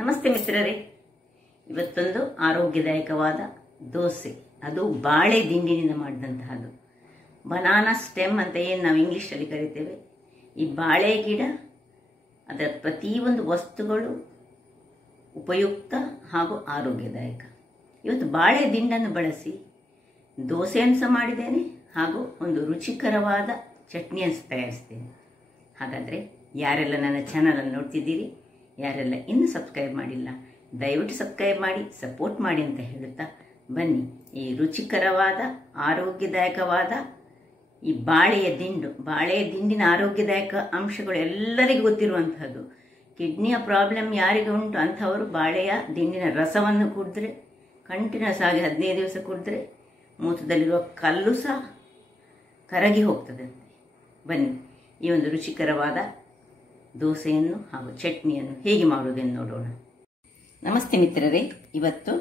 ನಮಸ್ತೆ ಮಿತ್ರರೇ, ಇವತ್ತೊಂದು ಆರೋಗ್ಯದಾಯಕವಾದ ದೋಸೆ, ಅದು ಬಾಳೆ ದಿಂಡಿನಿಂದ ಮಾಡಿದಂತಹದ್ದು. ಬನಾನಾ ಸ್ಟೆಮ್ ಅಂತ ಏನು ನಾವು ಇಂಗ್ಲೀಷಲ್ಲಿ ಕರಿತೇವೆ. ಈ ಬಾಳೆ ಗಿಡ, ಅದರ ಪ್ರತಿಯೊಂದು ವಸ್ತುಗಳು ಉಪಯುಕ್ತ ಹಾಗೂ ಆರೋಗ್ಯದಾಯಕ. ಇವತ್ತು ಬಾಳೆ ದಿಂಡನ್ನು ಬಳಸಿ ದೋಸೆಯನ್ನು ಸಹ ಮಾಡಿದ್ದೇನೆ ಹಾಗೂ ಒಂದು ರುಚಿಕರವಾದ ಚಟ್ನಿಯನ್ನು ತಯಾರಿಸ್ತೇನೆ. ಹಾಗಾದರೆ ಯಾರೆಲ್ಲ ನನ್ನ ಚಾನಲನ್ನು ನೋಡ್ತಿದ್ದೀರಿ, ಯಾರೆಲ್ಲ ಇನ್ನೂ ಸಬ್ಸ್ಕ್ರೈಬ್ ಮಾಡಿಲ್ಲ, ದಯವಿಟ್ಟು ಸಬ್ಸ್ಕ್ರೈಬ್ ಮಾಡಿ, ಸಪೋರ್ಟ್ ಮಾಡಿ ಅಂತ ಹೇಳುತ್ತಾ ಬನ್ನಿ ಈ ರುಚಿಕರವಾದ ಆರೋಗ್ಯದಾಯಕವಾದ ಈ ಬಾಳೆಯ ದಿಂಡಿನ ಆರೋಗ್ಯದಾಯಕ ಅಂಶಗಳು ಎಲ್ಲರಿಗೂ ಗೊತ್ತಿರುವಂಥದ್ದು. ಕಿಡ್ನಿಯ ಪ್ರಾಬ್ಲಮ್ ಯಾರಿಗೆ ಉಂಟು ಅಂಥವರು ಬಾಳೆಯ ದಿಂಡಿನ ರಸವನ್ನು ಕುಡಿದ್ರೆ, ಕಂಟಿನ್ಯೂಸ್ ಆಗಿ 15 ದಿವಸ ಕುಡಿದ್ರೆ ಮೂತ್ರದಲ್ಲಿರುವ ಕಲ್ಲು ಸಹ ಕರಗಿ ಹೋಗ್ತದೆ. ಬನ್ನಿ ಈ ಒಂದು ರುಚಿಕರವಾದ ದೋಸೆಯನ್ನು ಹಾಗೂ ಚಟ್ನಿಯನ್ನು ಹೇಗೆ ಮಾಡುವುದೆಂದು ನೋಡೋಣ. ನಮಸ್ತೆ ಮಿತ್ರರೇ, ಇವತ್ತು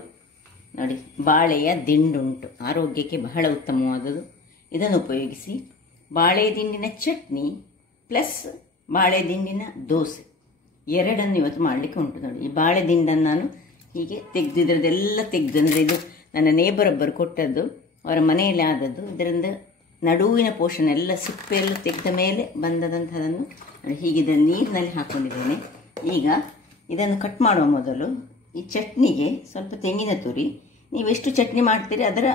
ನೋಡಿ ಬಾಳೆಯ ದಿಂಡುಂಟು, ಆರೋಗ್ಯಕ್ಕೆ ಬಹಳ ಉತ್ತಮವಾದದ್ದು. ಇದನ್ನು ಉಪಯೋಗಿಸಿ ಬಾಳೆ ದಿಂಡಿನ ಚಟ್ನಿ ಪ್ಲಸ್ ಬಾಳೆ ದಿಂಡಿನ ದೋಸೆ ಎರಡನ್ನು ಇವತ್ತು ಮಾಡಲಿಕ್ಕೆ ಉಂಟು. ನೋಡಿ, ಈ ಬಾಳೆ ದಿಂಡನ್ನು ನಾನು ಹೀಗೆ ತೆಗೆದು, ಇದರದೆಲ್ಲ ತೆಗೆದು, ಅಂದರೆ ಇದು ನನ್ನ ನೇಬರೊಬ್ಬರು ಕೊಟ್ಟದ್ದು, ಅವರ ಮನೆಯಲ್ಲಿ ಆದದ್ದು. ಇದರಿಂದ ನಡುವಿನ ಪೋರ್ಷನ್ ಎಲ್ಲ ಸಿಪ್ಪೆಯೆಲ್ಲ ತೆಗೆದ ಮೇಲೆ ಬಂದದಂಥದನ್ನು ಹೀಗೆ ಇದನ್ನು ನೀರಿನಲ್ಲಿ ಹಾಕ್ಕೊಂಡಿದ್ದೇನೆ. ಈಗ ಇದನ್ನು ಕಟ್ ಮಾಡುವ ಮೊದಲು ಈ ಚಟ್ನಿಗೆ ಸ್ವಲ್ಪ ತೆಂಗಿನ ತುರಿ, ನೀವೆಷ್ಟು ಚಟ್ನಿ ಮಾಡ್ತೀರಿ ಅದರ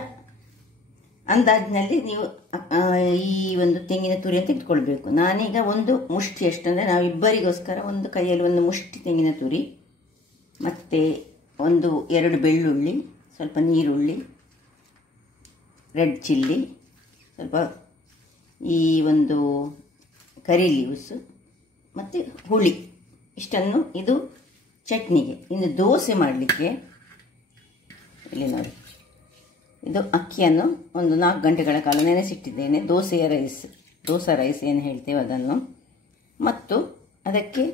ಅಂದಾಜಿನಲ್ಲಿ ನೀವು ಈ ಒಂದು ತೆಂಗಿನ ತುರಿಯನ್ನು ತೆಗೆದುಕೊಳ್ಬೇಕು. ನಾನೀಗ ಒಂದು ಮುಷ್ಟಿಯಷ್ಟು, ಅಂದರೆ ನಾವು ಇಬ್ಬರಿಗೋಸ್ಕರ ಒಂದು ಕೈಯಲ್ಲಿ ಒಂದು ಮುಷ್ಟಿ ತೆಂಗಿನ ತುರಿ, ಮತ್ತು 2 ಬೆಳ್ಳುಳ್ಳಿ, ಸ್ವಲ್ಪ ನೀರುಳ್ಳಿ, ರೆಡ್ ಚಿಲ್ಲಿ, ಸ್ವಲ್ಪ ಈ ಒಂದು ಕರಿ ಲೀವ್ಸ್ ಮತ್ತು ಹುಳಿ, ಇಷ್ಟನ್ನು ಇದು ಚಟ್ನಿಗೆ. ಇನ್ನು ದೋಸೆ ಮಾಡಲಿಕ್ಕೆ ಇಲ್ಲಿ ನೋಡಿ, ಇದು ಅಕ್ಕಿಯನ್ನು ಒಂದು 4 ಗಂಟೆಗಳ ಕಾಲ ನೆನೆಸಿಟ್ಟಿದ್ದೇನೆ. ದೋಸಾ ರೈಸ್ ಏನು ಹೇಳ್ತೇವೆ ಅದನ್ನು. ಮತ್ತು ಅದಕ್ಕೆ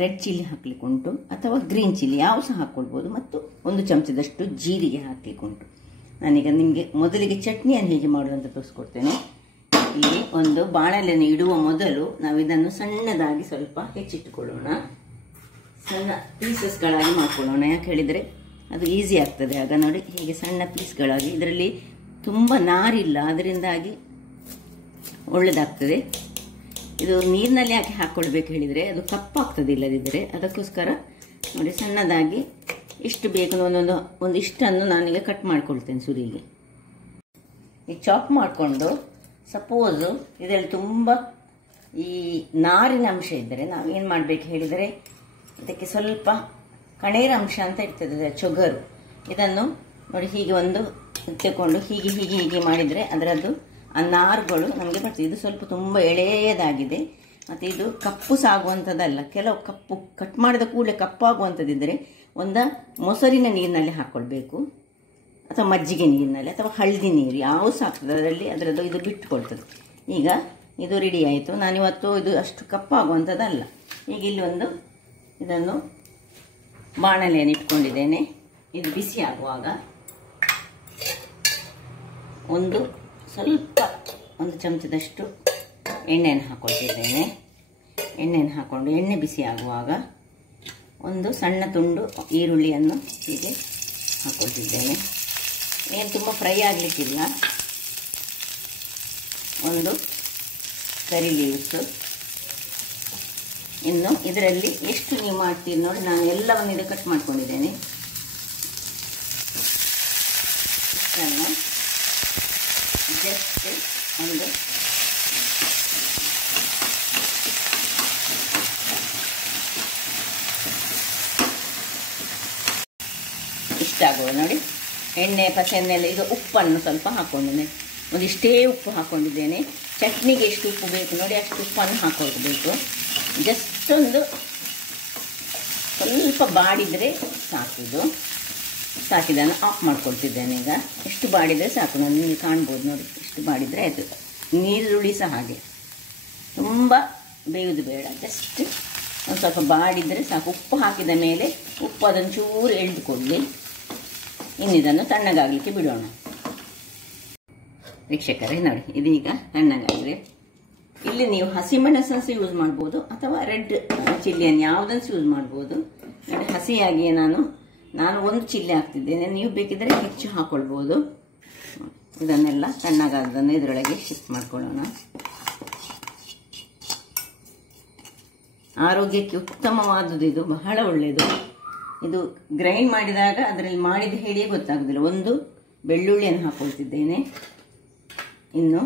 ರೆಡ್ ಚಿಲ್ಲಿ ಹಾಕ್ಲಿಕ್ಕುಂಟು, ಅಥವಾ ಗ್ರೀನ್ ಚಿಲ್ಲಿ ಯಾವ ಸಹ ಹಾಕ್ಕೊಳ್ಬೋದು. ಮತ್ತು 1 ಚಮಚದಷ್ಟು ಜೀರಿಗೆ ಹಾಕ್ಲಿಕ್ಕುಂಟು. ನಾನೀಗ ನಿಮಗೆ ಮೊದಲಿಗೆ ಚಟ್ನಿಯನ್ನು ಹೇಗೆ ಮಾಡೋದಂತ ತೋರಿಸ್ಕೊಡ್ತೇನೆ. ಇಲ್ಲಿ ಒಂದು ಬಾಣಲೆಯನ್ನು ಇಡುವ ಮೊದಲು ನಾವು ಇದನ್ನು ಸಣ್ಣದಾಗಿ ಸ್ವಲ್ಪ ಹೆಚ್ಚಿಟ್ಟುಕೊಳ್ಳೋಣ, ಸಣ್ಣ ಪೀಸಸ್ಗಳಾಗಿ ಮಾಡ್ಕೊಳ್ಳೋಣ. ಯಾಕೆ ಹೇಳಿದರೆ ಅದು ಈಸಿ ಆಗ್ತದೆ ಆಗ. ನೋಡಿ, ಹೀಗೆ ಸಣ್ಣ ಪೀಸ್ಗಳಾಗಿ, ಇದರಲ್ಲಿ ತುಂಬ ನಾರಿಲ್ಲ, ಅದರಿಂದಾಗಿ ಒಳ್ಳೆಯದಾಗ್ತದೆ. ಇದು ನೀರಿನಲ್ಲಿ ಯಾಕೆ ಹಾಕ್ಕೊಳ್ಬೇಕು ಹೇಳಿದರೆ ಅದು ಕಪ್ಪಾಗ್ತದೆ ಇಲ್ಲದಿದ್ದರೆ, ಅದಕ್ಕೋಸ್ಕರ ನೋಡಿ ಸಣ್ಣದಾಗಿ ಇಷ್ಟು ಬೇಕು ಒಂದು ಇಷ್ಟನ್ನು ನಾನೀಗ ಕಟ್ ಮಾಡ್ಕೊಳ್ತೇನೆ ಸುರಿಗೆ. ಈ ಚಾಪ್ ಮಾಡಿಕೊಂಡು, ಸಪೋಸು ಇದರಲ್ಲಿ ತುಂಬ ಈ ನಾರಿನ ಅಂಶ ಇದ್ದರೆ ನಾವೇನು ಮಾಡಬೇಕು ಹೇಳಿದರೆ, ಇದಕ್ಕೆ ಸ್ವಲ್ಪ ಕಣೇರ ಅಂಶ ಅಂತ ಇರ್ತದೆ, ಚೊಗರು. ಇದನ್ನು ನೋಡಿ ಹೀಗೆ ಒಂದು ತೆಕ್ಕೊಂಡು ಹೀಗೆ ಹೀಗೆ ಹೀಗೆ ಮಾಡಿದರೆ ಅದರದ್ದು ಆ ನಾರುಗಳು ನಮಗೆ ಬರ್ತದೆ. ಇದು ಸ್ವಲ್ಪ ತುಂಬ ಎಳೆಯದಾಗಿದೆ, ಮತ್ತು ಇದು ಕಪ್ಪು ಸಾಗುವಂಥದ್ದಲ್ಲ. ಕೆಲವು ಕಪ್ಪು ಕಟ್ ಮಾಡಿದ ಕೂಡಲೇ ಕಪ್ಪಾಗುವಂಥದ್ದಿದ್ದರೆ ಮೊಸರಿನ ನೀರಿನಲ್ಲಿ ಹಾಕ್ಕೊಳ್ಬೇಕು, ಅಥವಾ ಮಜ್ಜಿಗೆ ನೀರಿನಲ್ಲಿ, ಅಥವಾ ಹಳದಿ ನೀರು ಯಾವ ಸಹ ಆಗ್ತದೆ ಅದರದ್ದು ಇದು ಬಿಟ್ಟುಕೊಳ್ತದೆ. ಈಗ ಇದು ರೆಡಿ ಆಯಿತು. ನಾನಿವತ್ತು ಇದು ಅಷ್ಟು ಕಪ್ಪಾಗುವಂಥದ್ದಲ್ಲ. ಈಗ ಇಲ್ಲಿ ಇದನ್ನು ಬಾಣಲೆಯನ್ನು ಇಟ್ಕೊಂಡಿದ್ದೇನೆ. ಇದು ಬಿಸಿ ಆಗುವಾಗ ಸ್ವಲ್ಪ 1 ಚಮಚದಷ್ಟು ಎಣ್ಣೆಯನ್ನು ಹಾಕ್ಕೊಳ್ತಿದ್ದೇನೆ. ಎಣ್ಣೆಯನ್ನು ಹಾಕ್ಕೊಂಡು ಎಣ್ಣೆ ಬಿಸಿ ಆಗುವಾಗ ಒಂದು ಸಣ್ಣ ತುಂಡು ಈರುಳ್ಳಿಯನ್ನು ಹೀಗೆ ಹಾಕ್ಕೊಳ್ತಿದ್ದೇನೆ. ಏನು ತುಂಬ ಫ್ರೈ ಆಗಲಿಕ್ಕಿಲ್ಲ. ಒಂದು ಕರಿ ಲೀವ್ಸು. ಇನ್ನು ಇದರಲ್ಲಿ ಎಷ್ಟು ನೀವು ಮಾಡ್ತೀರಿ ನೋಡಿ, ನಾನು ಎಲ್ಲವನ್ನು ಇದು ಕಟ್ ಮಾಡ್ಕೊಂಡಿದ್ದೇನೆ. ಇಷ್ಟನ್ನು ಜಸ್ಟ್ ಇಷ್ಟ ಆಗುವ ನೋಡಿ, ಎಣ್ಣೆ ಪಸೆಯನ್ನೆಲ್ಲ. ಈಗ ಉಪ್ಪನ್ನು ಸ್ವಲ್ಪ ಹಾಕ್ಕೊಂಡಿದ್ದೇನೆ, ಇಷ್ಟೇ ಉಪ್ಪು ಹಾಕ್ಕೊಂಡಿದ್ದೇನೆ. ಚಟ್ನಿಗೆ ಎಷ್ಟು ಉಪ್ಪು ಬೇಕು ನೋಡಿ ಅಷ್ಟು ಉಪ್ಪನ್ನು ಹಾಕೊಳ್ಬೇಕು. ಜಸ್ಟ್ ಸ್ವಲ್ಪ ಬಾಡಿದರೆ ಸಾಕಿದು. ಸಾಕಿದನ್ನು ಆಫ್ ಮಾಡ್ಕೊಳ್ತಿದ್ದೇನೆ. ಈಗ ಎಷ್ಟು ಬಾಡಿದರೆ ಸಾಕು, ನಾನು ನಿಮಗೆ ಕಾಣ್ಬೋದು ನೋಡಿ, ಎಷ್ಟು ಬಾಡಿದರೆ ಆಯಿತು. ನೀರುಳ್ಳಿ ಸಹ ಹಾಗೆ ತುಂಬ ಬೇಯುವುದು ಬೇಡ, ಜಸ್ಟ್ ಒಂದು ಸ್ವಲ್ಪ ಬಾಡಿದರೆ ಸಾಕು. ಉಪ್ಪು ಹಾಕಿದ ಮೇಲೆ ಉಪ್ಪು ಅದನ್ನು ಚೂರು ಎಳೆದುಕೊಳ್ಳಿ. ಇನ್ನಿದನ್ನು ತಣ್ಣಗಾಗಲಿಕ್ಕೆ ಬಿಡೋಣ. ವೀಕ್ಷಕರೇ ನೋಡಿ, ಇದೀಗ ತಣ್ಣಗಾಗಿದೆ. ಇಲ್ಲಿ ನೀವು ಹಸಿಮೆಣಸನ್ನು ಯೂಸ್ ಮಾಡ್ಬೋದು, ಅಥವಾ ರೆಡ್ ಚಿಲ್ಲಿಯನ್ನು ಯಾವುದನ್ನು ಯೂಸ್ ಮಾಡ್ಬೋದು. ನೋಡಿ, ಹಸಿಯಾಗಿಯೇ ನಾನು ಒಂದು ಚಿಲ್ಲಿ ಹಾಕ್ತಿದ್ದೇನೆ. ನೀವು ಬೇಕಿದ್ರೆ ಹೆಚ್ಚು ಹಾಕೊಳ್ಬೋದು. ಇದನ್ನೆಲ್ಲ ತಣ್ಣಗಾದನ್ನು ಇದರೊಳಗೆ ಶಿಫ್ಟ್ ಮಾಡ್ಕೊಳ್ಳೋಣ. ಆರೋಗ್ಯಕ್ಕೆ ಉತ್ತಮವಾದುದು, ಇದು ಬಹಳ ಒಳ್ಳೆಯದು. ಇದು ಗ್ರೈಂಡ್ ಮಾಡಿದಾಗ ಅದರಲ್ಲಿ ಮಾಡಿದ ಹೇಳಿಯೇ ಗೊತ್ತಾಗೋದಿಲ್ಲ. ಒಂದು ಬೆಳ್ಳುಳ್ಳಿಯನ್ನು ಹಾಕೊಳ್ತಿದ್ದೇನೆ. ಇನ್ನು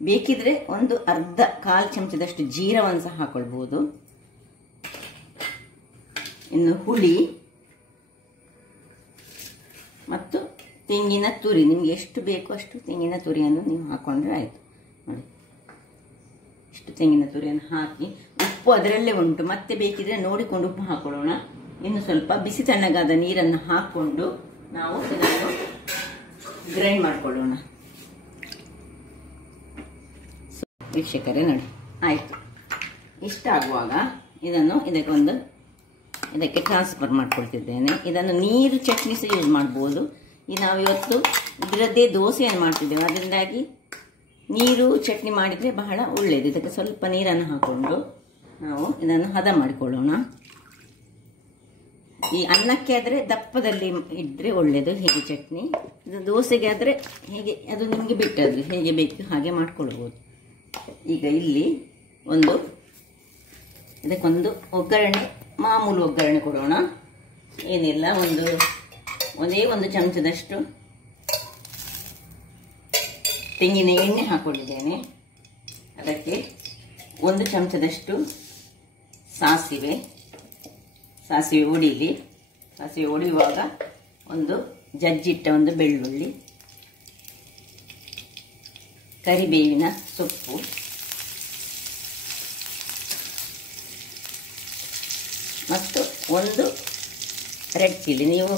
ಬೇಕಿದ್ರೆ ಒಂದು ಕಾಲು ಚಮಚದಷ್ಟು ಜೀರವನ್ನು ಸಹ ಹಾಕೊಳ್ಬೋದು. ಇನ್ನು ಹುಳಿ ಮತ್ತು ತೆಂಗಿನ ತುರಿ, ನಿಮಗೆ ಎಷ್ಟು ಬೇಕು ಅಷ್ಟು ತೆಂಗಿನ ತುರಿಯನ್ನು ನೀವು ಹಾಕೊಂಡ್ರೆ ಆಯಿತು. ನೋಡಿ, ಇಷ್ಟು ತೆಂಗಿನ ತುರಿಯನ್ನು ಹಾಕಿ, ಉಪ್ಪು ಅದರಲ್ಲೇ ಉಂಟು, ಮತ್ತೆ ಬೇಕಿದ್ರೆ ನೋಡಿಕೊಂಡು ಉಪ್ಪು ಹಾಕೊಳ್ಳೋಣ. ಇನ್ನು ಸ್ವಲ್ಪ ಬಿಸಿ ತಣ್ಣಗಾದ ನೀರನ್ನು ಹಾಕ್ಕೊಂಡು ನಾವು ಇದನ್ನು ಗ್ರೈಂಡ್ ಮಾಡಿಕೊಳ್ಳೋಣ. ವೀಕ್ಷಕರೇ ನೋಡಿ, ಆಯಿತು. ಇಷ್ಟಾಗುವಾಗ ಇದಕ್ಕೆ ಟ್ರಾನ್ಸ್ಫರ್ ಮಾಡ್ಕೊಳ್ತಿದ್ದೇನೆ. ಇದನ್ನು ನೀರು ಚಟ್ನಿ ಸಹ ಯೂಸ್ ಮಾಡ್ಬೋದು. ನಾವು ಇವತ್ತು ಇದರದ್ದೇ ದೋಸೆಯನ್ನು ಮಾಡ್ತಿದ್ದೇವೆ, ಅದರಿಂದಾಗಿ ನೀರು ಚಟ್ನಿ ಮಾಡಿದರೆ ಬಹಳ ಒಳ್ಳೆಯದು. ಇದಕ್ಕೆ ಸ್ವಲ್ಪ ನೀರನ್ನು ಹಾಕ್ಕೊಂಡು ನಾವು ಇದನ್ನು ಹದ ಮಾಡಿಕೊಳ್ಳೋಣ. ಈ ಅನ್ನಕ್ಕೆ ಆದರೆ ದಪ್ಪದಲ್ಲಿ ಇದ್ದರೆ ಒಳ್ಳೆಯದು ಹೀಗೆ ಚಟ್ನಿ. ಇದು ದೋಸೆಗೆ ಆದರೆ ಹೀಗೆ, ಅದು ನಿಮಗೆ ಬಿಟ್ಟದ್ದು, ಹೇಗೆ ಬೇಕು ಹಾಗೆ ಮಾಡ್ಕೊಳ್ಬೋದು. ಈಗ ಇಲ್ಲಿ ಇದಕ್ಕೊಂದು ಒಗ್ಗರಣೆ, ಮಾಮೂಲು ಒಗ್ಗರಣೆ ಕೊಡೋಣ. ಏನಿಲ್ಲ, ಒಂದೇ ಒಂದು ಚಮಚದಷ್ಟು ತೆಂಗಿನ ಎಣ್ಣೆ ಹಾಕೊಂಡಿದ್ದೇನೆ. ಅದಕ್ಕೆ ಒಂದು ಚಮಚದಷ್ಟು ಸಾಸಿವೆ ಉಡಿಲಿ. ಸಾಸಿವೆ ಉಡಿಯುವಾಗ ಒಂದು ಜಜ್ಜಿಟ್ಟ ಒಂದು ಬೆಳ್ಳುಳ್ಳಿ, ಕರಿಬೇವಿನ ಸೊಪ್ಪು, ಮತ್ತು ಒಂದು ರೆಡ್ ಚಿಲ್ಲಿ. ನೀವು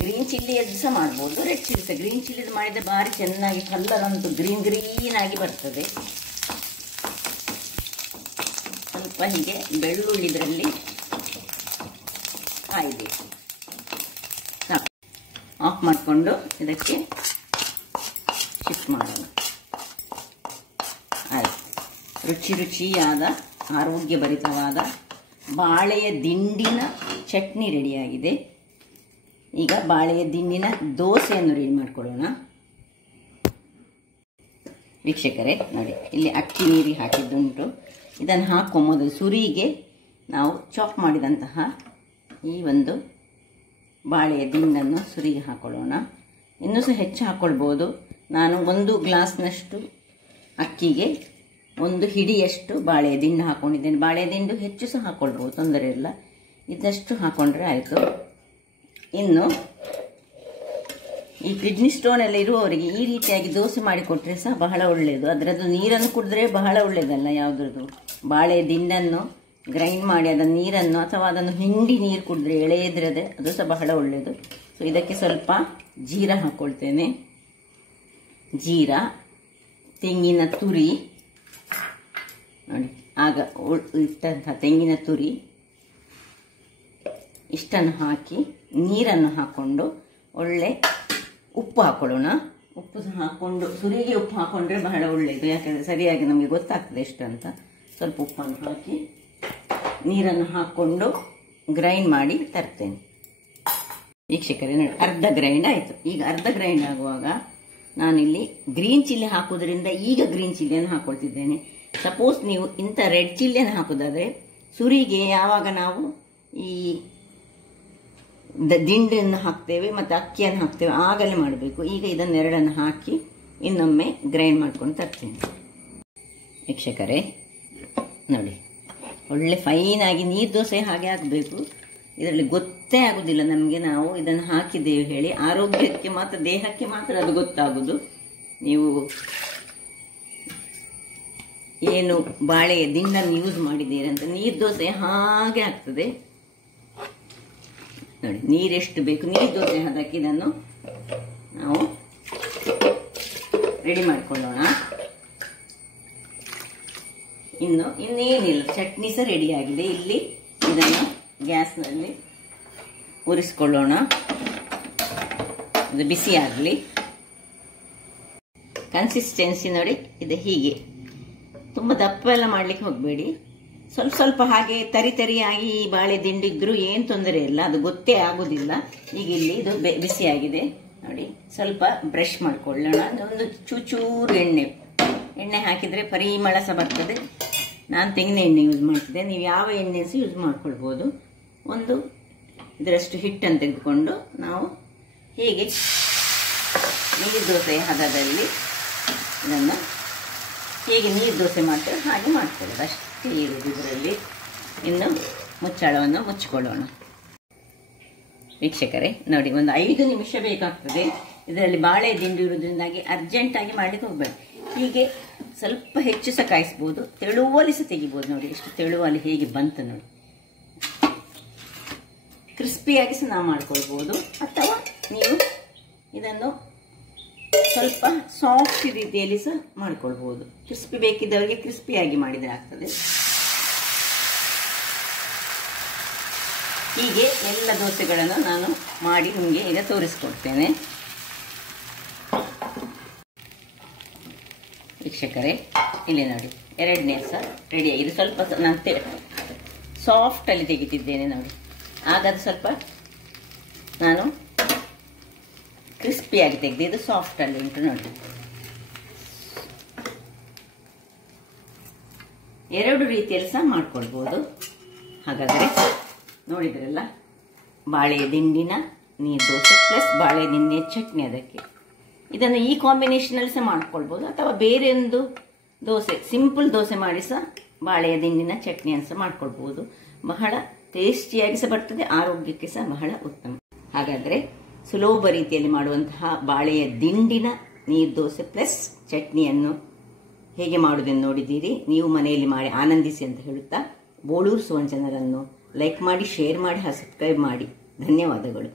ಗ್ರೀನ್ ಚಿಲ್ಲಿಯದ್ದು ಸಹ ಮಾಡ್ಬೋದು, ರೆಡ್ ಚಿಲ್ಲಿ ಸಹ. ಗ್ರೀನ್ ಚಿಲ್ಲಿದು ಮಾಡಿದರೆ ಭಾರಿ ಚೆನ್ನಾಗಿ ಕಲ್ಲರ್ ಅಂತೂ ಗ್ರೀನ್ ಆಗಿ ಬರ್ತದೆ. ಸ್ವಲ್ಪ ಹೀಗೆ ಬೆಳ್ಳುಳ್ಳಿ ಇದರಲ್ಲಿ ಕಾಯಬೇಕು. ಆಫ್ ಮಾಡಿಕೊಂಡು ಇದಕ್ಕೆ ಶಿಫ್ಟ್ ಮಾಡೋಣ. ಆಯಿತು, ರುಚಿಯಾದ ಆರೋಗ್ಯಭರಿತವಾದ ಬಾಳೆಯ ದಿಂಡಿನ ಚಟ್ನಿ ರೆಡಿಯಾಗಿದೆ. ಈಗ ಬಾಳೆಯ ದಿಂಡಿನ ದೋಸೆಯನ್ನು ರೆಡಿ ಮಾಡ್ಕೊಳ್ಳೋಣ. ವೀಕ್ಷಕರೇ ನೋಡಿ, ಇಲ್ಲಿ ಅಕ್ಕಿ ನೀರಿಗೆ ಹಾಕಿದ್ದುಂಟು. ಇದನ್ನು ಮೊದಲು ಸುರಿಗೆ ನಾವು ಚಾಪ್ ಮಾಡಿದಂತಹ ಈ ಒಂದು ಬಾಳೆಯ ದಿಂಡನ್ನು ಸುರಿಗೆ ಹಾಕೊಳ್ಳೋಣ. ಇನ್ನೂ ಸಹ ಹೆಚ್ಚು ಹಾಕ್ಕೊಳ್ಬೋದು. ನಾನು ಒಂದು ಗ್ಲಾಸ್ನಷ್ಟು ಅಕ್ಕಿಗೆ ಒಂದು ಹಿಡಿಯಷ್ಟು ಬಾಳೆಯ ದಿಂಡು ಹಾಕ್ಕೊಂಡಿದ್ದೇನೆ. ಬಾಳೆಯ ದಿಂಡು ಹೆಚ್ಚು ಸಹ ಹಾಕ್ಕೊಳ್ಬೋದು, ತೊಂದರೆ ಇಲ್ಲ. ಇದಷ್ಟು ಹಾಕ್ಕೊಂಡ್ರೆ ಆಯಿತು. ಇನ್ನು ಈ ಕಿಡ್ನಿ ಸ್ಟೋನ್ ಎಲ್ಲ ಇರುವವರಿಗೆ ಈ ರೀತಿಯಾಗಿ ದೋಸೆ ಮಾಡಿಕೊಟ್ರೆ ಸಹ ಬಹಳ ಒಳ್ಳೆಯದು. ಅದರದ್ದು ನೀರನ್ನು ಕುಡಿದ್ರೆ ಬಹಳ ಒಳ್ಳೆಯದಲ್ಲ ಯಾವುದ್ರದ್ದು. ಬಾಳೆಯ ದಿಂಡನ್ನು ಗ್ರೈಂಡ್ ಮಾಡಿ ಅದನ್ನು ನೀರನ್ನು ಅಥವಾ ಅದನ್ನು ಹಿಂಡಿ ನೀರು ಕುಡಿದ್ರೆ ಎಳೆಯದ್ರದೆ ಅದು ಸಹ ಬಹಳ ಒಳ್ಳೆಯದು. ಸೊ ಇದಕ್ಕೆ ಸ್ವಲ್ಪ ಜೀರ ಹಾಕ್ಕೊಳ್ತೇನೆ. ಜೀರ, ತೆಂಗಿನ ತುರಿ ನೋಡಿ, ಆಗ ಇಟ್ಟಂತಹ ತೆಂಗಿನ ತುರಿ ಇಷ್ಟನ್ನು ಹಾಕಿ ನೀರನ್ನು ಹಾಕ್ಕೊಂಡು ಒಳ್ಳೆ ಉಪ್ಪು ಹಾಕೊಳ್ಳೋಣ. ಉಪ್ಪು ಸಹ ಹಾಕ್ಕೊಂಡು, ಸುರಿಗೆ ಉಪ್ಪು ಹಾಕ್ಕೊಂಡ್ರೆ ಬಹಳ ಒಳ್ಳೆಯದು, ಯಾಕಂದರೆ ಸರಿಯಾಗಿ ನಮಗೆ ಗೊತ್ತಾಗ್ತದೆ ಎಷ್ಟು ಅಂತ. ಸ್ವಲ್ಪ ಉಪ್ಪನ್ನು ಹಾಕಿ ನೀರನ್ನು ಹಾಕ್ಕೊಂಡು ಗ್ರೈಂಡ್ ಮಾಡಿ ತರ್ತೇನೆ. ವೀಕ್ಷಕರೇ ನೋಡಿ, ಅರ್ಧ ಗ್ರೈಂಡ್ ಆಯಿತು. ಈಗ ಅರ್ಧ ಗ್ರೈಂಡ್ ಆಗುವಾಗ ನಾನಿಲ್ಲಿ ಗ್ರೀನ್ ಚಿಲ್ಲಿ ಹಾಕೋದ್ರಿಂದ ಈಗ ಗ್ರೀನ್ ಚಿಲ್ಲಿಯನ್ನು ಹಾಕ್ಕೊಳ್ತಿದ್ದೇನೆ. ಸಪೋಸ್ ನೀವು ಇಂಥ ರೆಡ್ ಚಿಲ್ಲಿಯನ್ನು ಹಾಕೋದಾದರೆ ಸುರಿಗೆ ಯಾವಾಗ ನಾವು ಈ ದಿಂಡನ್ನು ಹಾಕ್ತೇವೆ ಮತ್ತು ಅಕ್ಕಿಯನ್ನು ಹಾಕ್ತೇವೆ ಆಗಲೇ ಮಾಡಬೇಕು. ಈಗ ಇದನ್ನೆರಡನ್ನು ಹಾಕಿ ಇನ್ನೊಮ್ಮೆ ಗ್ರೈಂಡ್ ಮಾಡ್ಕೊಂಡು ತರ್ತೇನೆ. ವೀಕ್ಷಕರೇ ನೋಡಿ, ಒಳ್ಳೆ ಫೈನಾಗಿ ನೀರು ದೋಸೆ ಹಾಗೆ ಆಗಬೇಕು. ಇದರಲ್ಲಿ ಗೊತ್ತೇ ಆಗೋದಿಲ್ಲ ನಮಗೆ ನಾವು ಇದನ್ನು ಹಾಕಿದ್ದೇವೆ ಹೇಳಿ. ಆರೋಗ್ಯಕ್ಕೆ ಮಾತ್ರ, ದೇಹಕ್ಕೆ ಮಾತ್ರ ಅದು ಗೊತ್ತಾಗೋದು. ನೀವು ಏನು ಬಾಳೆಯ ದಿಂಡನ್ನು ಯೂಸ್ ಮಾಡಿದ್ದೀರಿ ಅಂತ. ನೀರು ದೋಸೆ ಹಾಗೆ ಆಗ್ತದೆ ನೋಡಿ. ನೀರೆಷ್ಟು ಬೇಕು, ನೀರು ದೋಸೆ ಅದಕ್ಕೆ ಇದನ್ನು ನಾವು ರೆಡಿ ಮಾಡಿಕೊಳ್ಳೋಣ. ಇನ್ನೇನಿಲ್ಲ, ಚಟ್ನಿ ಸಹ ರೆಡಿ ಆಗಿದೆ. ಇಲ್ಲಿ ಇದನ್ನು ಗ್ಯಾಸ್ನಲ್ಲಿ ಉರಿಸ್ಕೊಳ್ಳೋಣ. ಇದು ಬಿಸಿ ಆಗಲಿ. ಕನ್ಸಿಸ್ಟೆನ್ಸಿ ನೋಡಿ, ಇದು ಹೀಗೆ. ತುಂಬ ದಪ್ಪ ಎಲ್ಲ ಮಾಡಲಿಕ್ಕೆ ಹೋಗಬೇಡಿ, ಸ್ವಲ್ಪ ಸ್ವಲ್ಪ ಹಾಗೆ ತರಿಯಾಗಿ ಈ ಬಾಳೆ ದಿಂಡಿದ್ರು ಏನು ತೊಂದರೆ ಇಲ್ಲ, ಅದು ಗೊತ್ತೇ ಆಗೋದಿಲ್ಲ. ಈಗ ಇಲ್ಲಿ ಇದು ಬಿಸಿಯಾಗಿದೆ ನೋಡಿ, ಸ್ವಲ್ಪ ಬ್ರಷ್ ಮಾಡ್ಕೊಳ್ಳೋಣ. ಒಂದು ಚೂಚೂರು ಎಣ್ಣೆ ಹಾಕಿದರೆ ಪರಿಮಳ ಸಹ ಬರ್ತದೆ. ನಾನು ತೆಂಗಿನ ಎಣ್ಣೆ ಯೂಸ್ ಮಾಡ್ತಿದ್ದೆ, ನೀವು ಯಾವ ಎಣ್ಣೆ ಸಹ ಯೂಸ್ ಮಾಡ್ಕೊಳ್ಬೋದು. ಒಂದು ಇದರಷ್ಟು ಹಿಟ್ಟನ್ನು ತೆಗೆದುಕೊಂಡು ನಾವು ಹೀಗೆ ನೀರು ದೋಸೆ ಹದದಲ್ಲಿ ಇದನ್ನು ಹೇಗೆ ನೀರು ದೋಸೆ ಮಾಡ್ತೇವೆ ಹಾಗೆ ಮಾಡ್ಕೊಳ್ಳೋದು, ಅಷ್ಟೇ ಇರುವುದು ಇದರಲ್ಲಿ. ಇನ್ನು ಮುಚ್ಚಳವನ್ನು ಮುಚ್ಚಿಕೊಳ್ಳೋಣ. ವೀಕ್ಷಕರೇ ನೋಡಿ, ಒಂದು 5 ನಿಮಿಷ ಬೇಕಾಗ್ತದೆ. ಇದರಲ್ಲಿ ಬಾಳೆ ದಿಂಡು ಇರುವುದರಿಂದಾಗಿ ಅರ್ಜೆಂಟಾಗಿ ಮಾಡಲಿಕ್ಕೆ ಹೋಗ್ಬೇಡಿ. ಹೀಗೆ ಸ್ವಲ್ಪ ಹೆಚ್ಚು ಸಹ ಕಾಯಿಸ್ಬೋದು, ತೆಳುವಲ್ಲಿ ಸಹ ತೆಗಿಬೋದು. ನೋಡಿ ಎಷ್ಟು ತೆಳುವಲ್ಲಿ ಹೇಗೆ ಬಂತು ನೋಡಿ. ಕ್ರಿಸ್ಪಿಯಾಗಿ ಸಹ ನಾವು ಮಾಡ್ಕೊಳ್ಬೋದು, ಅಥವಾ ನೀವು ಇದನ್ನು ಸ್ವಲ್ಪ ಸಾಫ್ಟ್ ರೀತಿಯಲ್ಲಿ ಸಹ ಮಾಡ್ಕೊಳ್ಬೋದು. ಕ್ರಿಸ್ಪಿ ಬೇಕಿದ್ದವರಿಗೆ ಕ್ರಿಸ್ಪಿಯಾಗಿ ಮಾಡಿದರೆ ಆಗ್ತದೆ. ಹೀಗೆ ಎಲ್ಲ ದೋಸೆಗಳನ್ನು ನಾನು ಮಾಡಿ ನಿಮಗೆ ಈಗ ತೋರಿಸ್ಕೊಡ್ತೇನೆ. ವೀಕ್ಷಕರೇ ಇಲ್ಲಿ ನೋಡಿ, ಎರಡನೇ ಸಹ ರೆಡಿಯಾಗಿದೆ. ಸ್ವಲ್ಪ ನಾನು ಸಾಫ್ಟಲ್ಲಿ ತೆಗಿತಿದ್ದೇನೆ ನೋಡಿ, ಹಾಗಾದ್ರೆ ಸ್ವಲ್ಪ ನಾನು ಕ್ರಿಸ್ಪಿಯಾಗಿ ತೆಗೆದು ಇದು ಸಾಫ್ಟಲ್ಲಿ ಉಂಟು ನೋಡಿ. 2 ರೀತಿಯಲ್ಲಿ ಸಹ ಮಾಡ್ಕೊಳ್ಬೋದು. ಹಾಗಾದರೆ ನೋಡಿದ್ರಲ್ಲ, ಬಾಳೆ ದಿಂಡಿನ ನೀರು ದೋಸೆ ಪ್ಲಸ್ ಬಾಳೆ ದಿಂಡಿನ ಚಟ್ನಿ. ಅದಕ್ಕೆ ಇದನ್ನು ಈ ಕಾಂಬಿನೇಷನಲ್ಲಿ ಸಹ ಮಾಡ್ಕೊಳ್ಬೋದು, ಅಥವಾ ಬೇರೆ ಒಂದು ದೋಸೆ ಸಿಂಪಲ್ ದೋಸೆ ಮಾಡಿ ಸಹ ಬಾಳೆಯ ದಿಂಡಿನ ಚಟ್ನಿಯನ್ನು ಸಹ ಮಾಡ್ಕೊಳ್ಬೋದು. ಬಹಳ ಟೇಸ್ಟಿಯಾಗಿ ಸಹ ಬರ್ತದೆ, ಆರೋಗ್ಯಕ್ಕೆ ಸಹ ಬಹಳ ಉತ್ತಮ. ಹಾಗಾದರೆ ಸುಲಭ ರೀತಿಯಲ್ಲಿ ಮಾಡುವಂತಹ ಬಾಳೆಯ ದಿಂಡಿನ ನೀರು ದೋಸೆ ಪ್ಲಸ್ ಚಟ್ನಿಯನ್ನು ಹೇಗೆ ಮಾಡುವುದನ್ನು ನೋಡಿದ್ದೀರಿ. ನೀವು ಮನೆಯಲ್ಲಿ ಮಾಡಿ ಆನಂದಿಸಿ ಅಂತ ಹೇಳುತ್ತಾ, ಬೋಳೂರು ಸುವರ್ಣ ಚಾನಲ್ ಅನ್ನು ಲೈಕ್ ಮಾಡಿ, ಶೇರ್ ಮಾಡಿ, ಸಬ್ಸ್ಕ್ರೈಬ್ ಮಾಡಿ. ಧನ್ಯವಾದಗಳು.